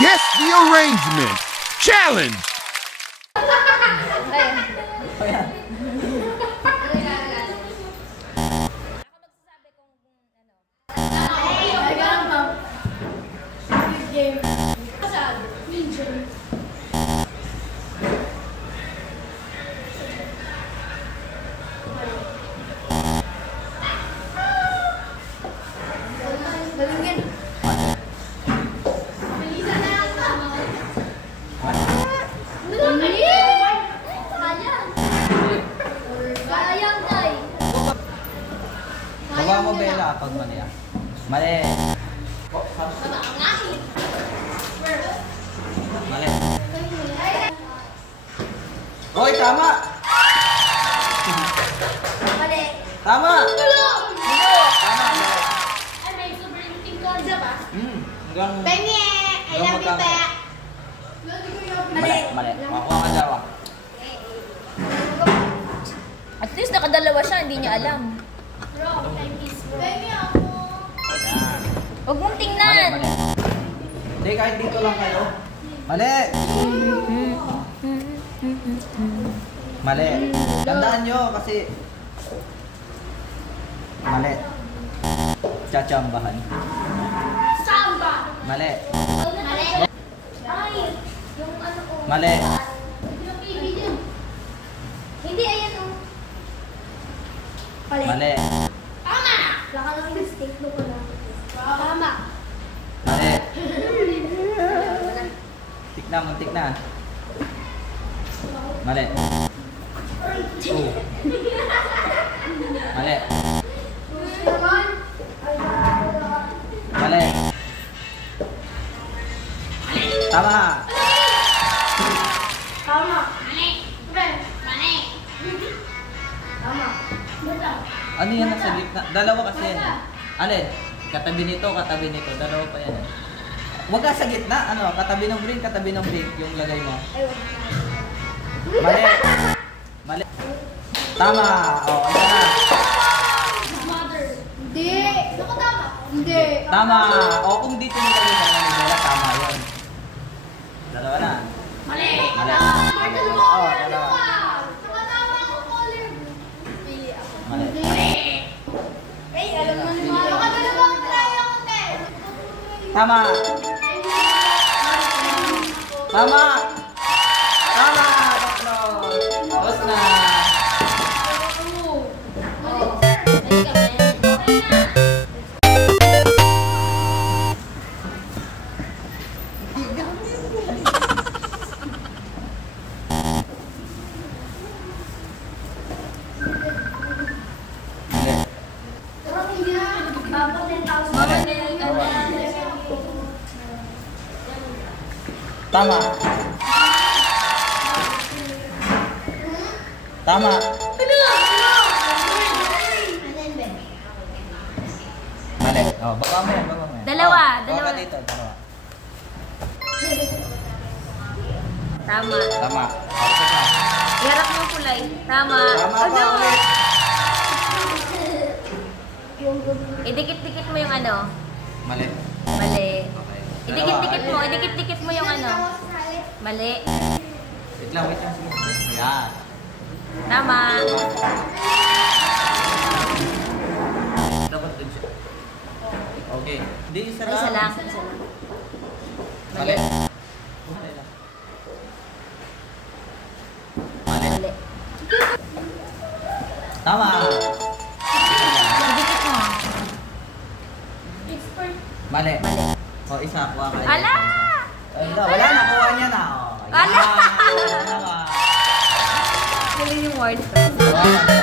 Guess the arrangement. Challenge! Baba mo, Bella, pag mali ah. Mali. Mali. Hoy, tama! Mali. Tama! Tama. Ay, may sobrang tingkod ba? Hanggang... Bengi! I love you, Pe! Mali, mali. Makuha ka daw ah. At least nakadalawa siya, hindi niya alam. Bro, like this, bro. Bengi ako! Ayan. Huwag mong Mali, tingnan! mali. Hindi, kahit dito lang kayo. Mali! Mali. Tandaan nyo kasi... Mali. Chachambahan. Samba! Mali. Mali! Ay! Yung ano ko. Mali. Yung PB din. Hindi, ayan o. Mali. Tama! Wala ka lang mistake mo ko lang. Tama! Mali. Tik na, muntik na. Mali. Oh. Mali. Mali. Tama. Tama! Mali! Mali! Tama! Ano yan nasa gitna? Dalawa kasi yan. Alin? Katabi nito, katabi nito. Dalawa pa yan. Huwag ka sa gitna. Ano? Katabi ng break, katabi ng break. Yung lagay mo. Mali. Mali. Tama. O, ano na? Mother! Hindi! Naku, tama! Hindi! Tama. O, kung dito nilagay sa manibela, tama yun. Dalawa na. Mali! Mali. Dalawa! Oo, dalawa. Nakatama ako color. Pili ako. Mali. Ay, alam mo naman. Nakadalawang try ako, te. Tama. Tama. Tama. Tatlo. Tapos na. Tama. Tama. Mali. Oh, baba mo yan, baba mo yan. Dalawa, Oh, dalawa. baba dito, dalawa. Tama. Tama. Okay na. Iharap mo yung kulay. Tama. Tama pa ulit. Idikit-dikit mo yung ano. Mali. Mali. Okay. Idikit-dikit mo. Dalawa. Idikit-dikit mo yung ano. Mali. Wait lang, wait lang. Sige. Ayan. Tama. Dapat din siya. Okay. Hindi, isa lang. Isa lang. Isa lang. Mali. Mali. Mali lang. Mali. Mali. Tama. Idikit mo. Mali. Mali. O, isa. Kuha ka. Ala! Wala na. Kuha niya na. O, Ala! ayan. Dalawa. Galing yung word. Dalawa.